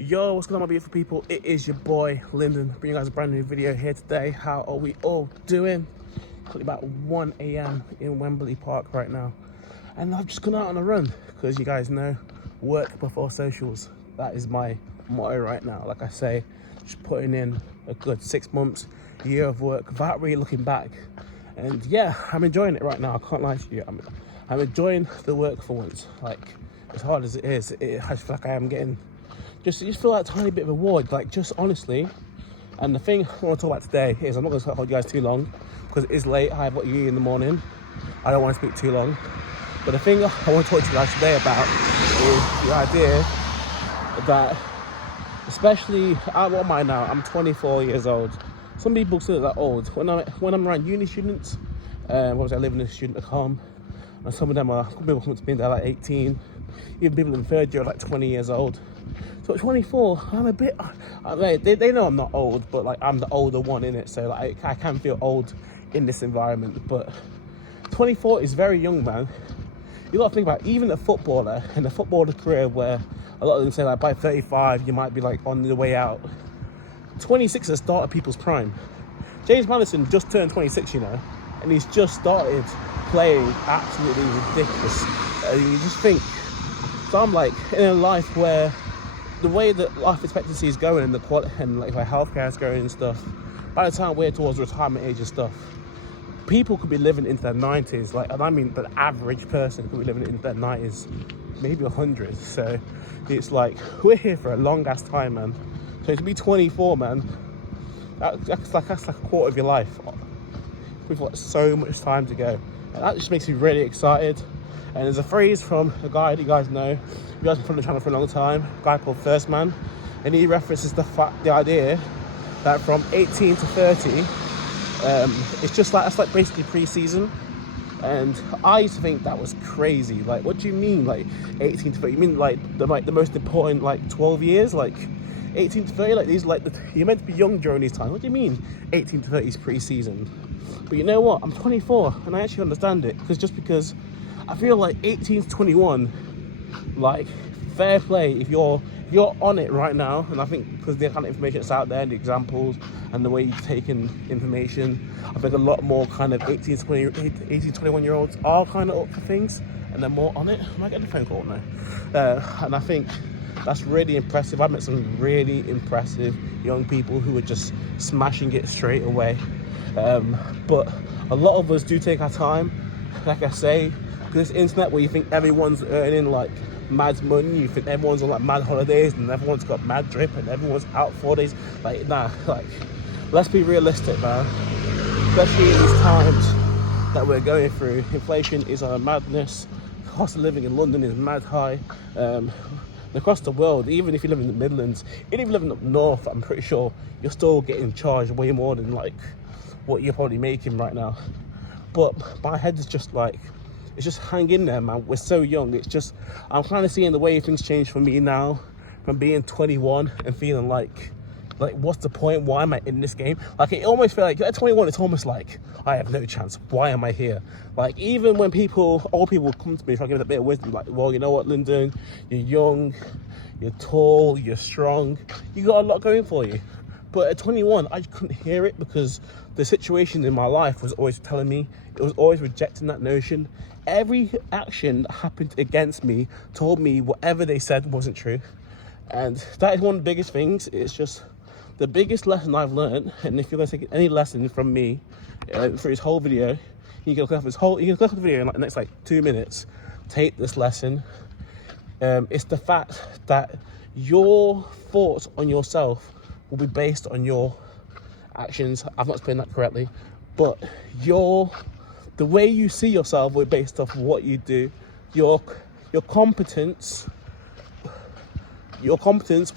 Yo, what's going on, my beautiful people? It is your boy Lyndon, bringing you guys a brand new video here today. How are we all doing? Currently about 1 a.m. in Wembley Park right now, and I've just gone out on a run because you guys know, work before socials. That is my motto right now. Like I say, just putting in a good 6 months, year of work without really looking back. And yeah, I'm enjoying it right now. I can't lie to you. I'm enjoying the work for once. Like, as hard as it is, I feel like I am getting you just feel that tiny bit of reward, like, just honestly. And the thing I want to talk about today is, I'm not going to hold you guys too long because it is late. I have what you eat in the morning. I don't want to speak too long. But the thing I want to talk to you guys today about is the idea that, especially, what am I now? I'm 24 years old. Some people say that old. When I'm around uni students, obviously I live in a student accom, and some of them are, people come to me, they're like 18. Even people in third year are like 20 years old. So at 24, I'm a bit, they know I'm not old, but like, I'm the older one in it. So like, I can feel old in this environment. But 24 is very young, man. You got to think about, even a footballer and a footballer career, where a lot of them say like by 35 you might be like on the way out. 26 is the start of people's prime. James Madison just turned 26, you know, and he's just started playing absolutely ridiculous. You just think, so I'm like in a life where the way that life expectancy is going and the quality and like healthcare is going and stuff, by the time we're towards retirement age and stuff, people could be living into their 90s. Like, and I mean, the average person could be living into their 90s, maybe 100. So it's like, we're here for a long ass time, man. So to be 24, man, that's like a quarter of your life. We've got so much time to go, and that just makes me really excited. And there's a phrase from a guy that you guys know, you guys have been following the channel for a long time, a guy called First Man, and he references the idea that from 18 to 30, it's just like, that's like basically pre-season. And I used to think that was crazy. Like, what do you mean, like 18 to 30? You mean like the most important, like 12 years, like 18 to 30? Like, these, like, you're meant to be young during these times. What do you mean 18 to 30 is pre-season? But you know what? I'm 24, and I actually understand it, because I feel like 18 to 21, like, fair play if you're on it right now. And I think because the kind of information that's out there and the examples and the way you've taken information, I think a lot more kind of 18 to 21 year olds are kind of up for things and they're more on it. I might get a phone call now. And I think that's really impressive. I've met some really impressive young people who are just smashing it straight away. But a lot of us do take our time, like I say, because this internet where you think everyone's earning like mad money, you think everyone's on like mad holidays and everyone's got mad drip and everyone's out 4 days. Like, nah, like, let's be realistic, man. Especially in these times that we're going through. Inflation is on a madness. Cost of living in London is mad high. Across the world, even if you live in the Midlands, even if you live up north, I'm pretty sure you're still getting charged way more than like what you're probably making right now. But my head is just like, it's just hang in there, man. We're so young. It's just, I'm kind of seeing the way things change for me now, from being 21 and feeling like what's the point? Why am I in this game? Like, it almost feels like at 21, it's almost like I have no chance. Why am I here? Like, even when old people come to me trying to give it a bit of wisdom, like, well, you know what, Lyndon, you're young, you're tall, you're strong, you got a lot going for you. But at 21, I couldn't hear it because the situation in my life was always telling me, it was always rejecting that notion. Every action that happened against me told me whatever they said wasn't true. And that is one of the biggest things. It's just the biggest lesson I've learned. And if you're going to take any lesson from me for his whole video, you can click off the video in like the next like 2 minutes. Take this lesson. It's the fact that your thoughts on yourself will be based on your actions. I've not explained that correctly, but the way you see yourself will be based off what you do. Your competence will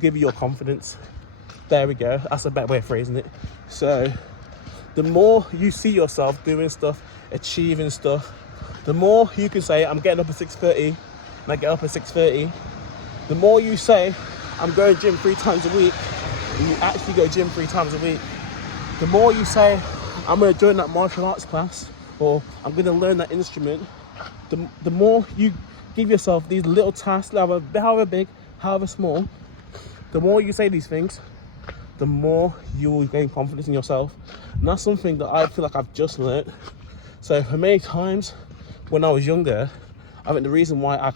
give you your confidence. There we go. That's a better way of phrasing it. So the more you see yourself doing stuff, achieving stuff, the more you can say, I'm getting up at 6:30, and I get up at 6:30. The more you say, I'm going gym 3 times a week, and you actually go gym 3 times a week. The more you say, I'm going to join that martial arts class, or I'm going to learn that instrument, the more you give yourself these little tasks, however big, however small, the more you say these things, the more you will gain confidence in yourself. And that's something that I feel like I've just learned. So for many times when I was younger, I think the reason why I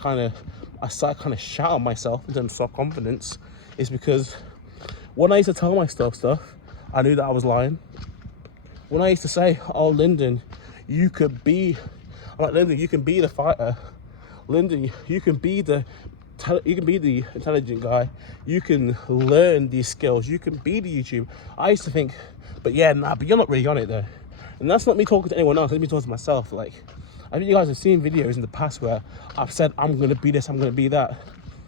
started kind of shouting myself in terms of self-confidence is because when I used to tell myself stuff, I knew that I was lying. When I used to say, oh, Lyndon, you could be, I'm like, Lyndon, you can be the fighter. Lyndon, you can be the intelligent guy. You can learn these skills. You can be the YouTube. I used to think, but you're not really on it though. And that's not me talking to anyone else. That's me talking to myself. Like, I think you guys have seen videos in the past where I've said, I'm going to be this, I'm going to be that.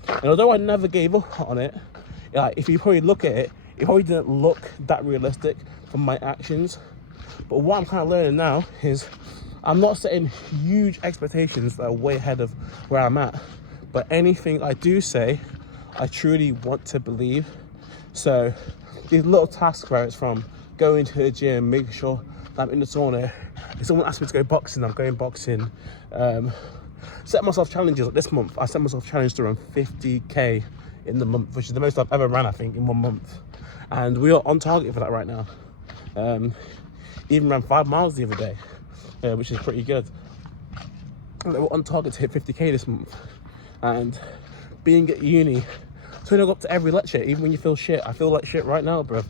And although I never gave up on it, like, if you probably look at it, it probably didn't look that realistic from my actions. But what I'm kind of learning now is I'm not setting huge expectations that are way ahead of where I'm at. But anything I do say, I truly want to believe. So these little tasks where it's from going to the gym, making sure that I'm in the sauna. If someone asks me to go boxing, I'm going boxing. Set myself challenges. Like this month, I set myself a challenge to run 50k in the month, which is the most I've ever ran, I think, in 1 month. And we are on target for that right now. Even ran 5 miles the other day, which is pretty good. And we're on target to hit 50k this month. And being at uni, turning up to every lecture, even when you feel shit. I feel like shit right now, bro.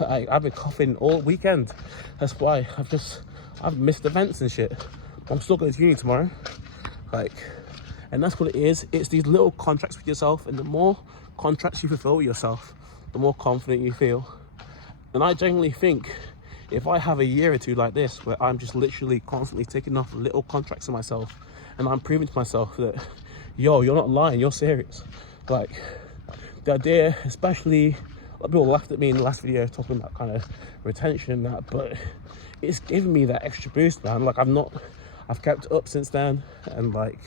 I've been coughing all weekend. That's why I've missed events and shit. I'm still going to uni tomorrow. Like, and that's what it is. It's these little contracts with yourself, and the more contracts you fulfill with yourself, the more confident you feel. And I genuinely think if I have a year or two like this, where I'm just literally constantly taking off little contracts to myself, and I'm proving to myself that, yo, you're not lying, you're serious. Like, the idea, especially, a lot of people laughed at me in the last video talking about kind of retention and that, but it's given me that extra boost, man. Like, I've kept it up since then, and like,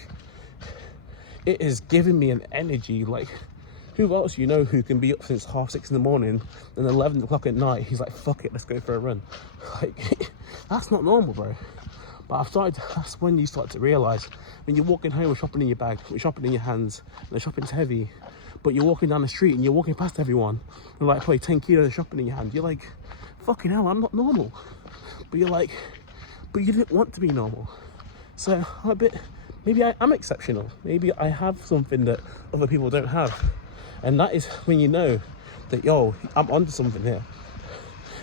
it has given me an energy. Like, who else you know who can be up since 6:30 in the morning and 11 o'clock at night, he's like, fuck it, let's go for a run. Like, that's not normal, bro. But that's when you start to realize, when you're walking home with shopping in your bag, with shopping in your hands, and the shopping's heavy, but you're walking down the street and you're walking past everyone, and like probably 10 kilos of shopping in your hand, you're like, fucking hell, I'm not normal. But you're like, but you didn't want to be normal. So maybe I'm exceptional. Maybe I have something that other people don't have. And that is when you know that, yo, I'm onto something here.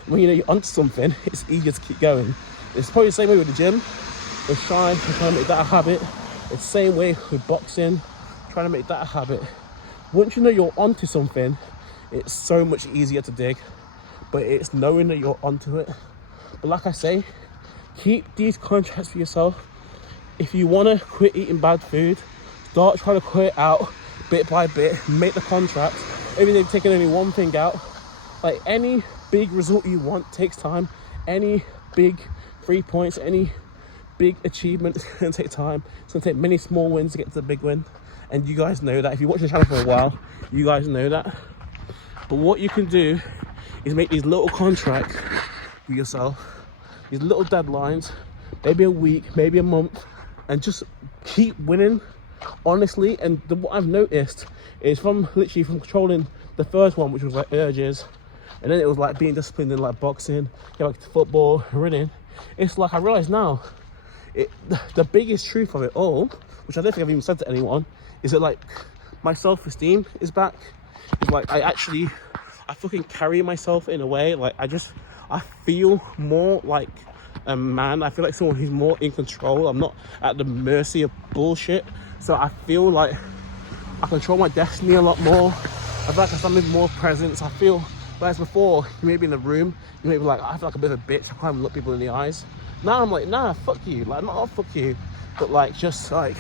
When you know you're onto something, it's easier to keep going. It's probably the same way with the gym. With Shine, we're trying to make that a habit. It's the same way with boxing, trying to make that a habit. Once you know you're onto something, it's so much easier to dig. But it's knowing that you're onto it. But like I say, keep these contracts for yourself. If you want to quit eating bad food, start trying to quit out bit by bit, make the contract. Even if you've taken only one thing out, like, any big result you want takes time. Any big 3 points, any big achievement is going to take time. It's going to take many small wins to get to the big win. And you guys know that. If you watch the channel for a while, you guys know that. But what you can do is make these little contracts for yourself, these little deadlines, maybe a week, maybe a month, and just keep winning, honestly. And what I've noticed is from controlling the first one, which was like urges, and then it was like being disciplined in like boxing, get back to football, running. It's like I realize now, the biggest truth of it all, which I don't think I've even said to anyone, is that like my self-esteem is back. It's like I fucking carry myself in a way. Like I feel more like a man. I feel like someone who's more in control. I'm not at the mercy of bullshit. So I feel like I control my destiny a lot more. I feel like I'm with more presence. I feel, whereas before, you may be in the room, you may be like, I feel like a bit of a bitch. I can't even look people in the eyes. Now I'm like, nah, fuck you. Like, not, oh, fuck you. But like, just like,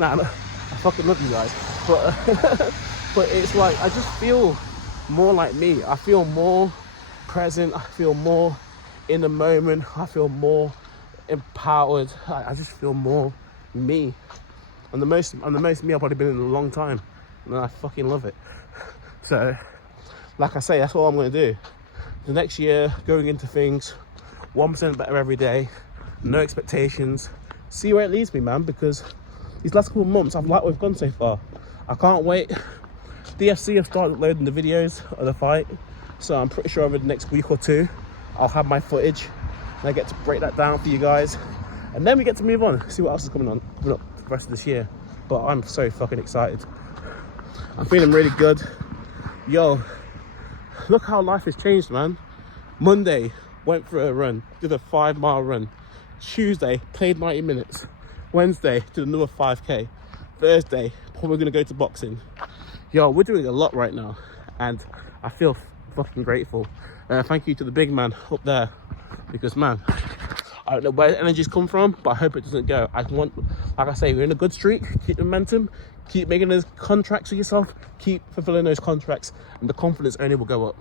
nah, I fucking love you guys. But, but it's like, I just feel more like me. I feel more present. I feel more in the moment. I feel more empowered. I just feel more me. I'm the most me I've probably been in a long time, and I fucking love it. So, like I say, that's all I'm going to do. The next year, going into things 1% better every day, no expectations. See where it leads me, man. Because these last couple of months, I've liked where we've gone so far. I can't wait DFC have started uploading the videos of the fight, so I'm pretty sure over the next week or two I'll have my footage and I get to break that down for you guys, and then we get to move on, see what else is coming up the rest of this year. But I'm so fucking excited. I'm feeling really good. Yo, look how life has changed, man. Monday, went for a run, did a 5-mile run. Tuesday, played 90 minutes. Wednesday, did another 5k. Thursday, probably gonna go to boxing. Yo, we're doing a lot right now, and I feel fucking grateful. Thank you to the big man up there, because man, I don't know where the energy's come from, but I hope it doesn't go. I want, like I say, we're in a good streak. Keep the momentum, keep making those contracts for yourself, keep fulfilling those contracts, and the confidence only will go up.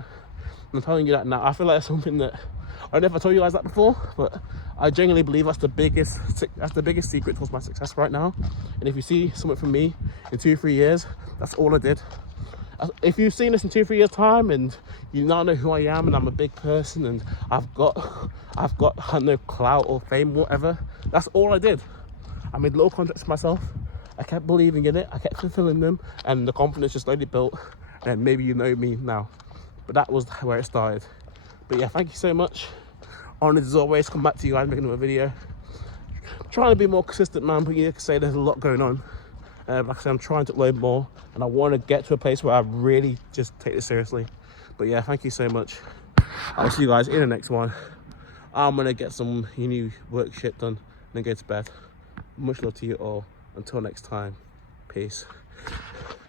I'm telling you that now. I feel like that's something that, I don't know if I told you guys that before, but I genuinely believe that's the biggest secret towards my success right now. And if you see something from me in 2-3 years, that's all I did. If you've seen this in 2-3 years time and you now know who I am and I'm a big person and I've got no clout or fame, whatever, that's all I did. I made little contracts for myself. I kept believing in it, I kept fulfilling them, and the confidence just slowly built. And maybe you know me now, but that was where it started. But yeah, thank you so much. Honoured as always, come back to you guys, making another video. Trying to be more consistent, man, but you can say there's a lot going on. Like I said, I'm trying to upload more, and I want to get to a place where I really just take this seriously. But yeah, thank you so much. I'll see you guys in the next one. I'm going to get some new work shit done and then go to bed. Much love to you all. Until next time, peace.